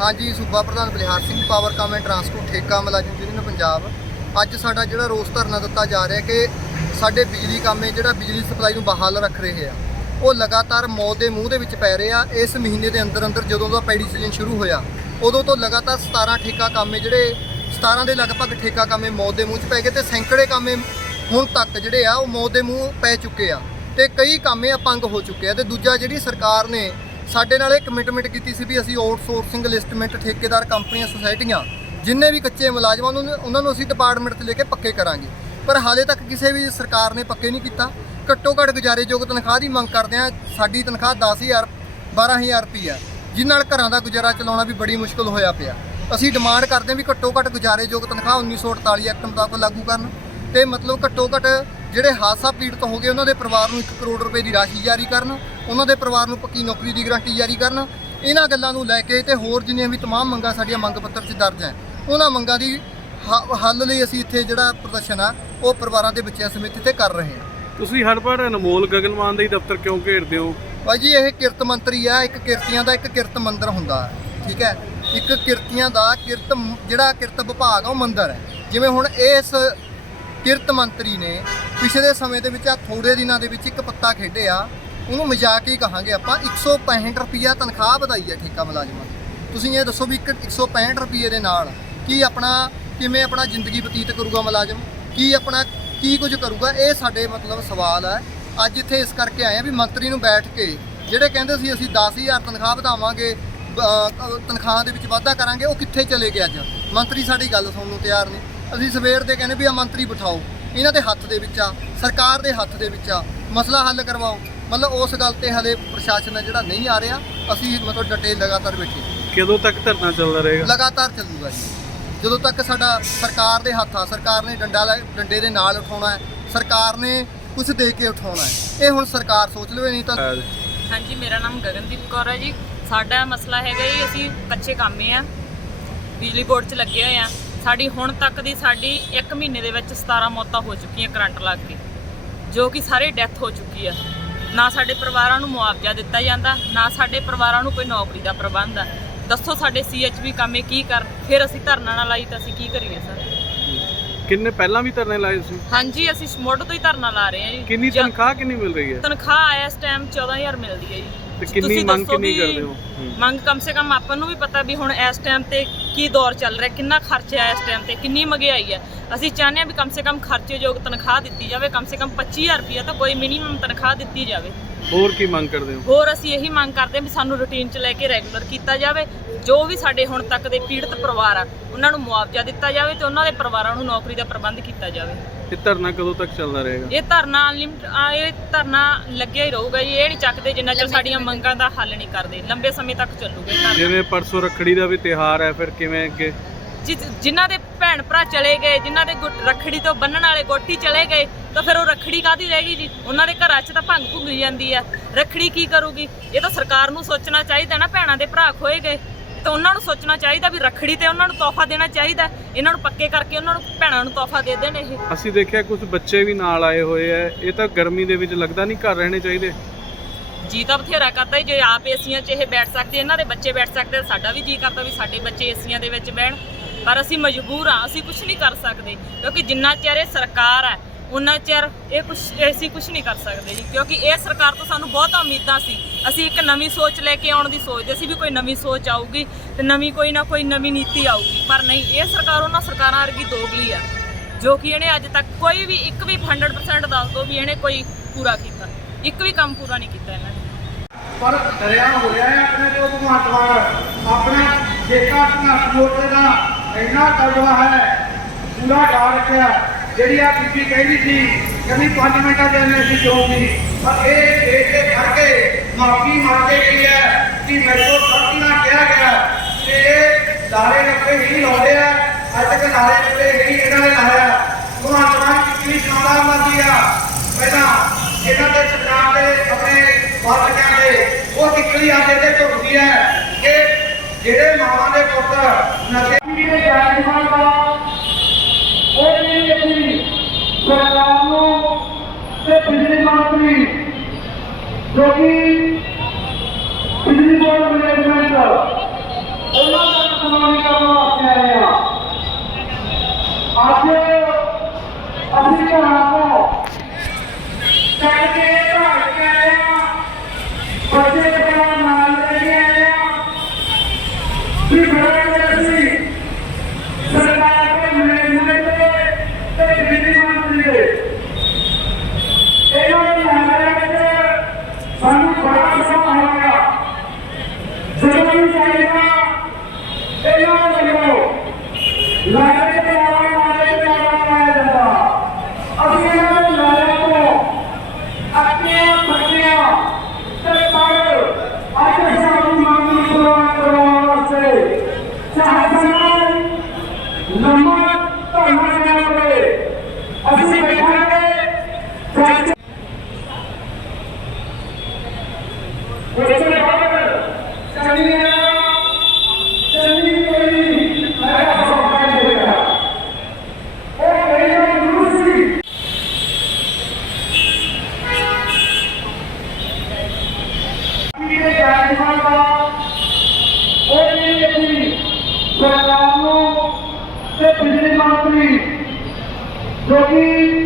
ਹਾਂਜੀ, ਸੂਬਾ ਪ੍ਰਧਾਨ Balihar Singh, power com and transport ਠੇਕਾ ਮੁਲਾਜ਼ਮ ਯੂਨੀਅਨ ਪੰਜਾਬ। ਅੱਜ ਸਾਡਾ ਜਿਹੜਾ ਰੋਸ ਧਰਨਾ ਦਿੱਤਾ ਜਾ ਰਿਹਾ ਕਿ ਸਾਡੇ ਬਿਜਲੀ ਕਾਮੇ ਜਿਹੜਾ ਬਿਜਲੀ ਸਪਲਾਈ ਨੂੰ ਬਹਾਲ ਰੱਖ ਰਹੇ ਆ। ਉਹ ਲਗਾਤਾਰ ਮੌਤ ਦੇ ਮੂੰਹ ਦੇ ਵਿੱਚ ਪੈ ਰਹੇ ਆ। ਇਸ ਮਹੀਨੇ ਦੇ ਅੰਦਰ ਅੰਦਰ ਜਦੋਂ ਦਾ ਪੈਡੀ ਸੀਜ਼ਨ ਸ਼ੁਰੂ ਹੋਇਆ, ਉਦੋਂ ਤੋਂ ਲਗਾਤਾਰ 17 ਠੇਕਾ ਕਾਮੇ ਜਿਹੜੇ 17 ਦੇ ਲਗਭਗ ਠੇਕਾ ਕਾਮੇ ਮੌਤ ਦੇ ਮੂੰਹ 'ਚ ਪੈ ਗਏ ਤੇ ਸੈਂਕੜੇ ਕਾਮੇ ਹੁਣ ਤੱਕ ਜਿਹੜੇ ਆ, ਉਹ ਮੌਤ ਦੇ ਮੂੰਹ ਪੈ ਚੁੱਕੇ ਆ। ਤੇ ਕਈ ਕੰਮ ਕਾਮੇ ਅਪੰਗ ਹੋ ਚੁੱਕੇ ਆ ਤੇ ਦੂਜਾ ਜਿਹੜੀ ਸਰਕਾਰ ਨੇ ਸਾਡੇ ਨਾਲ ਇਹ ਕਮਿਟਮੈਂਟ ਕੀਤੀ ਸੀ ਵੀ ਅਸੀਂ ਆਊਟਸੋਰਸਿੰਗ ਲਿਸਟਮੈਂਟ ਠੇਕੇਦਾਰ ਕੰਪਨੀਆਂ ਸੁਸਾਇਟੀਆਂ ਜਿੰਨੇ ਵੀ ਕੱਚੇ ਮੁਲਾਜ਼ਮਾਂ ਨੂੰ ਉਹਨਾਂ ਨੂੰ ਅਸੀਂ ਡਿਪਾਰਟਮੈਂਟ ਤੇ ਲੈ ਕੇ ਪੱਕੇ ਕਰਾਂਗੇ। ਪਰ ਹਾਲੇ ਤੱਕ ਕਿਸੇ ਵੀ ਸਰਕਾਰ ਨੇ ਪੱਕੇ ਨਹੀਂ ਕੀਤਾ। ਘੱਟੋ ਘੱਟ ਗੁਜ਼ਾਰੇਯੋਗ ਤਨਖਾਹ ਦੀ ਮੰਗ ਕਰਦੇ ਆ। ਸਾਡੀ ਤਨਖਾਹ 10000 12000 ਰੁਪਈਆ ਜਿਸ ਨਾਲ ਘਰਾਂ ਦਾ ਗੁਜ਼ਾਰਾ ਚਲਾਉਣਾ ਵੀ ਬੜੀ ਮੁਸ਼ਕਲ ਹੋਇਆ ਪਿਆ। ਅਸੀਂ ਡਿਮਾਂਡ ਕਰਦੇ ਹਾਂ ਵੀ ਘੱਟੋ ਘੱਟ ਗੁਜ਼ਾਰੇਯੋਗ ਤਨਖਾਹ 1948 ਐਕਟ ਮੁਤਾਬਕ ਲਾਗੂ ਕਰਨ। ਤੇ ਮਤਲਬ ਘੱਟੋ ਘੱਟ ਜਿਹੜੇ ਹਾਦਸਾ ਪੀੜਤ ਹੋ ਗਏ ਉਹਨਾਂ ਦੇ ਪਰਿਵਾਰ ਨੂੰ 1 ਕਰੋੜ ਰੁਪਏ ਦੀ ਰਾਸ਼ੀ ਜਾਰੀ ਕਰਨ ਉਹਨਾਂ ਦੇ ਪਰਿਵਾਰ ਨੂੰ ਪੱਕੀ ਨੌਕਰੀ ਦੀ ਗਾਰੰਟੀ ਜਾਰੀ ਕਰਨ ਇਹਨਾਂ ਗੱਲਾਂ ਨੂੰ ਲੈ ਕੇ ਤੇ ਹੋਰ ਜਿੰਨੀਆਂ ਵੀ ਤਮਾਮ ਮੰਗਾਂ ਸਾਡੀਆਂ ਮੰਗ ਪੱਤਰ 'ਚ ਦਰਜ ਹੈ ਉਹਨਾਂ ਮੰਗਾਂ ਦੀ ਹੱਲ ਲਈ ਅਸੀਂ ਇੱਥੇ ਜਿਹੜਾ ਪ੍ਰਦਰਸ਼ਨ ਆ ਉਹ ਪਰਿਵਾਰਾਂ ਦੇ ਬੱਚਿਆਂ ਸਮੇਤ ਇੱਥੇ ਕਰ ਰਹੇ ਹਾਂ। ਤੁਸੀਂ ਹਰ ਵਾਰ ਅਨਮੋਲ ਗਗਨਮਾਨ ਦਾ ਦਫ਼ਤਰ ਕਿਉਂ ਘੇਰਦੇ ਹੋ? ਭਾਈ ਜੀ ਇਹ ਕਿਰਤ ਮੰਤਰੀ ਆ ਇੱਕ ਕਿਰਤੀਆਂ ਦਾ ਇੱਕ ਕਿਰਤ ਮੰਦਰ ਹੁੰਦਾ ਠੀਕ ਹੈ? ਇੱਕ ਕਿਰਤੀਆਂ ਦਾ ਕਿਰਤ ਜਿਹੜਾ ਕਿਰਤ ਵਿਭਾਗ ਆ ਉਹ ਮੰਦਰ ਹੈ। ਜਿਵੇਂ ਹੁਣ ਇਸ ਕਿਰਤ ਮੰਤਰੀ ਨੇ ਪਿਛਲੇ ਸਮੇਂ ਦੇ ਵਿੱਚ ਆ ਥੋੜੇ ਦਿਨਾਂ ਦੇ ਵਿੱਚ ਇੱਕ ਪੱਤਾ ਖੇਡਿਆ ਉਹਨੂੰ ਮਜ਼ਾਕ ਹੀ ਕਹਾਂਗੇ ਆਪਾਂ 165 ਰੁਪਈਆ ਤਨਖਾਹ ਵਧਾਈ ਹੈ ਠੇਕਾ ਮੁਲਾਜ਼ਮਾਂ ਦੀ। ਤੁਸੀਂ ਇਹ ਦੱਸੋ ਵੀ ਇੱਕ 165 ਰੁਪਈਏ ਦੇ ਨਾਲ ਕੀ ਆਪਣਾ, ਕਿਵੇਂ ਆਪਣਾ ਜ਼ਿੰਦਗੀ ਬਤੀਤ ਕਰੂਗਾ ਮੁਲਾਜ਼ਮ? ਕੀ ਆਪਣਾ, ਕੀ ਕੁਝ ਕਰੂਗਾ? ਇਹ ਸਾਡੇ ਮਤਲਬ ਸਵਾਲ ਹੈ। ਅੱਜ ਇੱਥੇ ਇਸ ਕਰਕੇ ਆਏ ਆ ਵੀ ਮੰਤਰੀ ਨੂੰ ਬੈਠ ਕੇ, ਜਿਹੜੇ ਕਹਿੰਦੇ ਸੀ ਅਸੀਂ 10000 ਤਨਖਾਹ ਵਧਾਵਾਂਗੇ ਤਨਖਾਹ ਦੇ ਵਿੱਚ ਵਾਧਾ ਕਰਾਂਗੇ, ਉਹ ਕਿੱਥੇ ਚਲੇ ਗਏ ਅੱਜ? ਮੰਤਰੀ ਸਾਡੀ ਗੱਲ ਸੁਣਨ ਨੂੰ ਤਿਆਰ ਨਹੀਂ ਅਸੀਂ ਸਵੇਰ ਦੇ ਕਹਿੰਦੇ ਵੀ ਆ ਮੰਤਰੀ ਬਿਠਾਓ। ਇਹਨਾਂ ਦੇ ਹੱਥ ਦੇ ਵਿੱਚ ਆ ਸਰਕਾਰ ਦੇ ਹੱਥ ਦੇ ਵਿੱਚ ਆ। ਮਸਲਾ ਹੱਲ ਕਰਵਾਓ। ਮਤਲਬ ਉਸ ਗੱਲ ਤੇ ਹਲੇ ਪ੍ਰਸ਼ਾਸਨ ਹੈ ਜਿਹੜਾ ਨਹੀਂ ਆ ਰਿਹਾ ਅਸੀਂ ਮਤਲਬ ਡਟੇ ਲਗਾਤਾਰ ਬੈਠੇ। ਕਦੋਂ ਤੱਕ ਧਰਨਾ ਚੱਲਦਾ ਰਹੇਗਾ? ਲਗਾਤਾਰ ਚੱਲੂਗਾ ਜੀ। ਜਦੋਂ ਤੱਕ ਸਾਡਾ ਸਰਕਾਰ ਦੇ ਹੱਥ ਆ ਸਰਕਾਰ ਨੇ ਡੰਡਾ ਲੈ ਡੰਡੇ ਦੇ ਨਾਲ ਉਠਾਉਣਾ ਹੈ ਸਰਕਾਰ ਨੇ ਕੁਝ ਦੇ ਕੇ ਉਠਾਉਣਾ ਹੈ। ਇਹ ਹੁਣ ਸਰਕਾਰ ਸੋਚ ਲਵੇ ਨਹੀਂ ਤਾਂ ਹਾਂਜੀ ਮੇਰਾ ਨਾਮ ਗਗਨਦੀਪ ਕੌਰ ਹੈ ਜੀ। ਸਾਡਾ ਮਸਲਾ ਹੈਗਾ ਜੀ ਅਸੀਂ ਕੱਚੇ ਕਾਮੇ ਆ। ਬਿਜਲੀ ਬੋਰਡ 'ਚ ਲੱਗੇ ਹੋਏ ਆ। ਸਾਡੀ ਹੁਣ ਤੱਕ ਦੀ ਸਾਡੀ 1 ਮਹੀਨੇ ਦੇ ਵਿੱਚ 17 ਮੌਤਾਂ ਹੋ ਚੁੱਕੀਆਂ ਕਰੰਟ ਲੱਗ ਕੇ ਜੋ ਕਿ ਸਾਰੇ ਡੈਥ ਹੋ ਚੁੱਕੀ ਆ। ਨਾ ਸਾਡੇ ਪਰਿਵਾਰਾਂ ਨੂੰ ਮੁਆਵਜ਼ਾ ਦਿੱਤਾ ਜਾਂਦਾ ਨਾ ਸਾਡੇ ਪਰਿਵਾਰਾਂ ਨੂੰ ਕੋਈ ਨੌਕਰੀ ਦਾ ਪ੍ਰਬੰਧ ਆ। ਦੱਸੋ ਸਾਡੇ ਸੀਐਚਬੀ ਕਾਮੇ ਕੀ ਕਰ ਫਿਰ ਅਸੀਂ ਧਰਨਾ ਨਾ ਲਾਈ ਤਾਂ ਅਸੀਂ ਕੀ ਕਰੀਏ ਸਰ? ਕਿੰਨੇ ਪਹਿਲਾਂ ਵੀ ਧਰਨੇ ਲਾਏ ਸੀ ਹਾਂਜੀ ਅਸੀਂ ਮੁੱਢ ਤੋਂ ਹੀ ਧਰਨਾ ਲਾ ਰਹੇ ਹਾਂ ਜੀ। ਕਿੰਨੀ ਜਾਂ- ਤਨਖਾਹ ਕਿੰਨੀ ਮਿਲ ਰਹੀ ਹੈ? ਤਨਖਾਹ ਇਸ ਟਾਈਮ 14000 ਮਿਲਦੀ ਹੈ ਜੀ। ਤੇ ਕਿੰਨੀ ਤੁਸੀਂ ਮੰਗ ਦੱਸੋ ਕਿੰਨੀ ਵੀ ਕਰਦੇ ਹੂੰ। ਮੰਗ ਕਮ ਸੇ ਕਮ ਆਪਾਂ ਨੂੰ ਵੀ ਪਤਾ ਵੀ ਹੁਣ ਇਸ ਟਾਈਮ ਤੇ ਕੀ ਦੌਰ ਚੱਲ ਰਿਹਾ, ਕਿੰਨਾ ਖਰਚਾ ਹੈ ਇਸ ਟਾਈਮ ਤੇ, ਕਿੰਨੀ ਮਹਿੰਗਾਈ ਹੈ। ਅਸੀਂ ਚਾਹੁੰਦੇ ਹਾਂ ਵੀ ਕਮ ਸੇ ਕਮ ਖਰਚੇਯੋਗ ਤਨਖਾਹ ਦਿੱਤੀ ਜਾਵੇ, ਕਮ ਸੇ ਕਮ 25000 ਰੁਪਏ ਤਾਂ ਕੋਈ ਮਿਨੀਮਮ ਤਨਖਾਹ ਦਿੱਤੀ ਜਾਵੇ। ਹੋਰ ਕੀ ਮੰਗ ਕਰਦੇ ਹੋ? ਹੋਰ ਅਸੀਂ ਇਹੀ ਮੰਗ ਕਰਦੇ ਹਾਂ ਵੀ ਸਾਨੂੰ ਰੁਟੀਨ 'ਚ ਲੈ ਕੇ ਰੈਗੂਲਰ ਕੀਤਾ ਜਾਵੇ ਜੋ ਵੀ ਸਾਡੇ ਹੁਣ ਤੱਕ ਦੇ ਪੀੜਤ ਪਰਿਵਾਰ ਆ ਉਹਨਾਂ ਨੂੰ ਮੁਆਵਜ਼ਾ ਦਿੱਤਾ ਜਾਵੇ ਤੇ ਉਹਨਾਂ ਦੇ ਪਰਿਵਾਰਾਂ ਨੂੰ ਨੌਕਰੀ ਦਾ ਪ੍ਰਬੰਧ ਕੀਤਾ ਜਾਵੇ। ਇਹ ਧਰਨਾ ਕਦੋਂ ਤੱਕ ਚੱਲਦਾ ਰਹੇਗਾ? ਇਹ ਧਰਨਾ ਅਨਲਿਮਟ ਇਹ ਧਰਨਾ ਲੱਗਿਆ ਹੀ ਰਹੂਗਾ ਜੀ ਇਹ ਨਹੀਂ ਚੱਕਦੇ ਜਿੰਨਾ ਚਿਰ ਸਾਡੀਆਂ ਮੰਗਾਂ ਦਾ ਹੱਲ ਨਹੀਂ ਕਰਦੇ ਲੰਬੇ ਸਮੇਂ ਤੱਕ ਚੱਲੂਗਾ ਇਹ ਧਰਨਾ। ਜਿਵੇਂ ਪਰਸੋਂ ਰੱਖੜੀ ਦਾ ਵੀ ਤਿਹਾਰ ਹੈ ਫਿਰ ਕਿਵੇਂ ਅੱਗੇ? ਜਿ- ਜਿਨ੍ਹਾਂ ਦੇ ਭੈਣ ਭਰਾ ਚਲੇ ਗਏ ਜਿਨ੍ਹਾਂ ਦੇ ਗੁੱਟ- ਰੱਖੜੀ ਤੋਂ ਬੰਨਣ ਵਾਲੇ ਗੋਟੀ ਚਲੇ ਗਏ ਤਾਂ ਫਿਰ ਉਹ ਰੱਖੜੀ ਕਾਦੀ ਰਹਿ ਗਈ ਜੀ? ਉਹਨਾਂ ਦੇ ਘਰਾਂ 'ਚ ਤਾਂ ਭੰਗ ਭੁੱਗੀ ਜਾਂਦੀ ਆ। ਰੱਖੜੀ ਕੀ ਕਰੂਗੀ? ਇਹ ਤਾਂ ਸਰਕਾਰ ਨੂੰ ਸੋਚਣਾ ਚਾਹੀਦਾ ਨਾ ਭੈਣਾਂ ਦੇ ਭਰਾ ਖੋਏ ਗਏ। ਤਾਂ ਉਹਨਾਂ ਨੂੰ ਸੋਚਣਾ ਚਾਹੀਦਾ ਵੀ ਰੱਖੜੀ ਤੇ ਉਹਨਾਂ ਨੂੰ ਤੋਹਫਾ ਦੇਣਾ ਚਾਹੀਦਾ। ਇਹਨਾਂ ਨੂੰ ਪੱਕੇ ਕਰਕੇ ਉਹਨਾਂ ਨੂੰ ਭੈਣਾਂ ਨੂੰ ਤੋਹਫਾ ਦੇ ਦੇਣ ਇਹ। ਅਸੀਂ ਦੇਖਿਆ ਕੁਝ ਬੱਚੇ ਵੀ ਨਾਲ ਆਏ ਹੋਏ ਐ ਇਹ ਤਾਂ ਗਰਮੀ ਦੇ ਵਿੱਚ ਲੱਗਦਾ ਨਹੀਂ ਘਰ ਰਹਿਣੇ ਚਾਹੀਦੇ। ਜੀ ਤਾਂ ਬਥੇਰਾ ਕਰਦਾ ਜੇ ਆਪ ਏਸੀਆਂ 'ਚ ਇਹ ਬੈਠ ਸਕਦੇ ਇਹਨਾਂ ਦੇ ਬੱਚੇ ਬੈਠ ਸਕਦੇ ਸਾਡਾ ਵੀ ਜੀ ਕਰਦਾ ਵੀ ਸਾਡੇ ਬੱਚੇ ਏਸੀਆਂ ਦੇ ਵਿੱਚ ਬਹਿਣ। ਪਰ ਅਸੀਂ ਮਜਬੂਰ ਆ ਅਸੀਂ ਕੁਝ ਨਹੀਂ ਕਰ ਸਕਦੇ, ਕਿਉਂਕਿ ਜਿੰਨਾ ਚਿਰ ਇਹ ਸਰਕਾਰ ਹੈ ਉਹਨਾਂ ਚਿਰ ਇਹ ਕੁਝ ਅਸੀਂ ਕੁਝ ਨਹੀਂ ਕਰ ਸਕਦੇ ਜੀ, ਕਿਉਂਕਿ ਇਹ ਸਰਕਾਰ ਤੋਂ ਸਾਨੂੰ ਬਹੁਤ ਉਮੀਦਾਂ ਸੀ, ਅਸੀਂ ਇੱਕ ਨਵੀਂ ਸੋਚ ਲੈ ਕੇ ਆਉਣ ਦੀ ਸੋਚਦੇ ਸੀ ਵੀ ਕੋਈ ਨਵੀਂ ਸੋਚ ਆਊਗੀ ਤੇ ਨਵੀਂ ਕੋਈ ਨਾ ਕੋਈ ਨਵੀਂ ਨੀਤੀ ਆਊਗੀ, ਪਰ ਨਹੀਂ, ਇਹ ਸਰਕਾਰ ਉਹਨਾਂ ਸਰਕਾਰਾਂ ਵਰਗੀ ਦੋਗਲੀ ਆ, ਜੋ ਕਿ ਇਹਨੇ ਅੱਜ ਤੱਕ ਕੋਈ ਵੀ, ਇੱਕ ਵੀ 100% ਦੱਸ ਦੋ ਵੀ ਇਹਨੇ ਕੋਈ ਪੂਰਾ ਕੀਤਾ, ਇੱਕ ਵੀ ਕੰਮ ਪੂਰਾ ਨਹੀਂ ਕੀਤਾ ਇਹਨਾਂ ਨੇ। ਪਰ ਦਰਿਆ ਹੋ ਰਿਹਾ ਹੈ ਆਪਣੇ ਤੋਂ ਭਗਵੰਤ ਮਾਨ, ਆਪਣਾ ਸੰਘਰਸ਼ ਮੋਰਚੇ ਦਾ ਇੰਨਾ ਤਗੜਾ ਹੈ, ਪੂਰਾ ਡਾ ਰੱਖਿਆ ਜਿਹੜੀ ਆ ਬੀਬੀ ਕਹਿੰਦੀ ਸੀ, ਕਹਿੰਦੀ 5 ਮਿੰਟਾਂ ਦੇ ਅੰਦਰ ਅਸੀਂ ਜਾਊਗੀ। ਪਰ ਇਹ ਦੇਖ ਕੇ ਖੜ ਕੇ ਮਾਫੀ ਮੰਗ ਗਈ ਹੈ ਕਿ ਮੇਰੇ ਤੋਂ ਗਲਤੀ ਨਾਲ ਕਿਹਾ ਗਿਆ ਤੇ ਇਹ ਲਾਰੇ ਲੱਪੇ ਲਾਉਂਦੇ ਆ, ਅੱਜ ਤੱਕ ਲਾਰੇ ਲੱਪੇ ਨਹੀਂ ਇਹਨਾਂ ਨੇ ਲਾਇਆ। ਭਗਵੰਤ ਕਿੰਨੀ ਸ਼ਾਨਦਾਰ ਮੰਦੀ ਆ। ਪਹਿਲਾਂ ਇਹਨਾਂ ਦੇ ਸਰਕਾਰ ਦੇ ਆਪਣੇ ਵਾਅਦਿਆਂ ਦੇ, ਉਹ ਨਿਕਲੀ ਆਦੇ ਤੇ ਝੁਕਦੀ ਹੈ ਕਿ ਜਿਹੜੇ ਮਾਵਾਂ ਦੇ ਪੁੱਤ ਨਸ਼ੇ ਜੋ ਕਿ ਬਿਜਲੀ ਬੋਰਡ ਮੈਨੇਜਮੈਂਟ ਉਹਨਾਂ ਦਾ ਸੁਣਵਾਈ ਕਰਨ ਵਾਸਤੇ ਆਏ ਆ ਅੱਜ ਅਸੀਂ ਘਰਾਂ ਤੋਂ ਚੱਲ ਕੇ ਭਾਗ ਕੇ ਆਏ ਆ ਬੱਚੇ ਬਣਾ ਨਾਲ ਲੈ ਕੇ ਆਏ ਆ ਵੀ ਬੜਾ ਨਹੀਂ ਚਾਹੀਦਾ ਇਹ ਯਾਦ ਰੱਖੋ ਲਾਇਆ ਦੇ ਪਿਆਰਾਂ ਵਾਲੇ ਪਿਆਰਾਂ ਵਾਲੇ ਦਾ ਅਸੀਂ ਇਹਨਾਂ ਨੂੰ ਲਾਇਆ ਤੋਂ ਆਪਣੇ ਬੱਚਿਆਂ ਤੇ ਪਰ ਅੱਜ ਸਾਨੂੰ ਮੰਗੀ ਕਰਵਾਉਣ ਕਰਵਾਉਣ ਵਾਸਤੇ ਚਾਹਤਨਾਂ ਨਮਾ ਧੰਨਾ ਕਰਾਂਗੇ ਅਸੀਂ ਬੈਠਾਂਗੇ ਬੱਚੇ ਜੋ